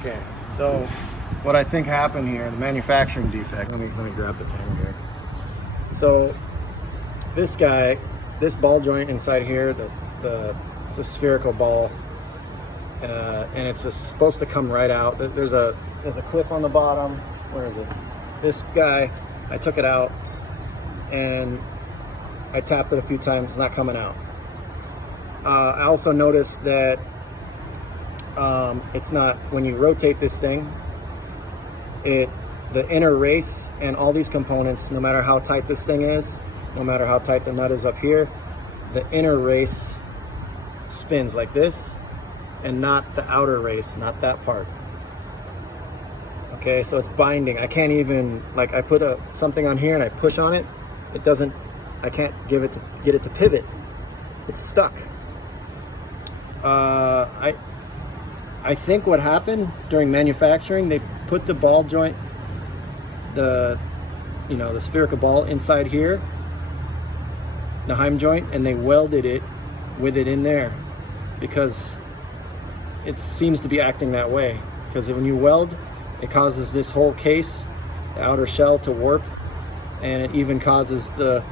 Okay, so what I think happened here, the manufacturing defect, let me grab the camera here. So this guy, this ball joint inside here, it's a spherical ball, and it's supposed to come right out. There's a clip on the bottom. Where is it? This guy, I took it out and I tapped it a few times. It's not coming out. I also noticed that it's not, when you rotate this thing, the inner race and all these components, no matter how tight this thing is, no matter how tight the nut is up here, the inner race spins like this and not the outer race, not that part. Okay, so it's binding. I can't even, like, I put something on here and I push on it, it doesn't, I can't get it to pivot. It's stuck. I think what happened during manufacturing, they put the ball joint, the spherical ball inside here, the Heim joint, and they welded it with it in there because it seems to be acting that way. Because when you weld, it causes this whole case, the outer shell, to warp, and it even causes the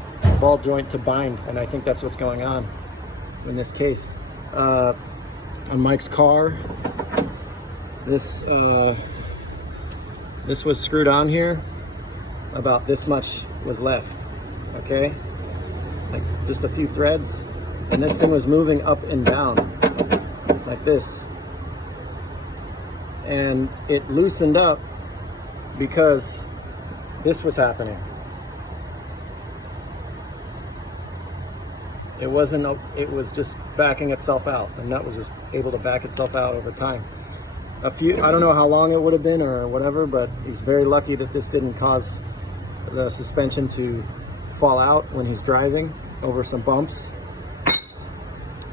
ball joint to bind, and I think that's what's going on in this case. On Mike's car, this was screwed on here. About this much was left, okay? Like just a few threads, and this thing was moving up and down like this. And it loosened up because this was happening. It was just backing itself out. The nut was just able to back itself out over time. I don't know how long it would have been or whatever, but he's very lucky that this didn't cause the suspension to fall out when he's driving over some bumps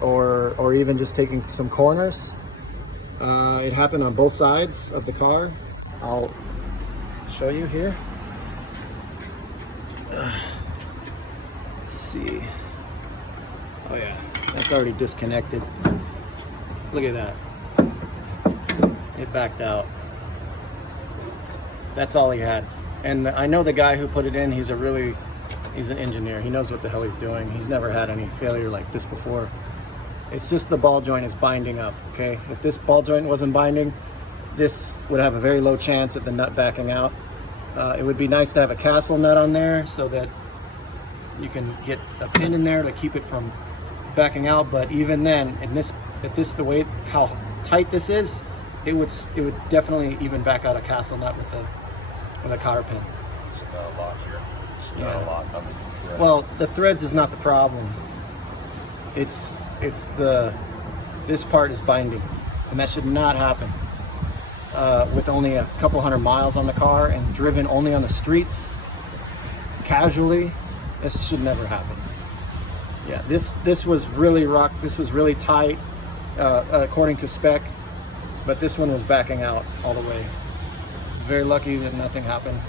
or even just taking some corners. It happened on both sides of the car. I'll show you here. Let's see. Oh yeah, that's already disconnected. Look at that. It backed out. That's all he had. And I know the guy who put it in, he's an engineer. He knows what the hell he's doing. He's never had any failure like this before. It's just the ball joint is binding up, okay? If this ball joint wasn't binding, this would have a very low chance of the nut backing out. It would be nice to have a castle nut on there so that you can get a pin in there to keep it from backing out. But even then, the way how tight this is, it would definitely even back out a castle nut with a cotter pin. It's got a lock here. It's got a lock on the threads. Well, the threads is not the problem. It's this part is binding, and that should not happen with only a couple hundred miles on the car and driven only on the streets casually. This should never happen. Yeah, this was really this was really tight according to spec, but this one was backing out all the way. Very lucky that nothing happened.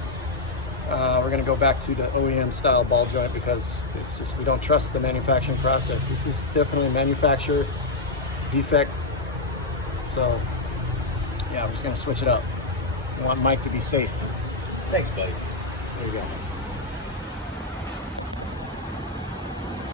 We're gonna go back to the OEM style ball joint because it's just, we don't trust the manufacturing process. This is definitely a manufacturer defect. So yeah, we're just gonna switch it up. We want Mike to be safe. Thanks, buddy. There you go.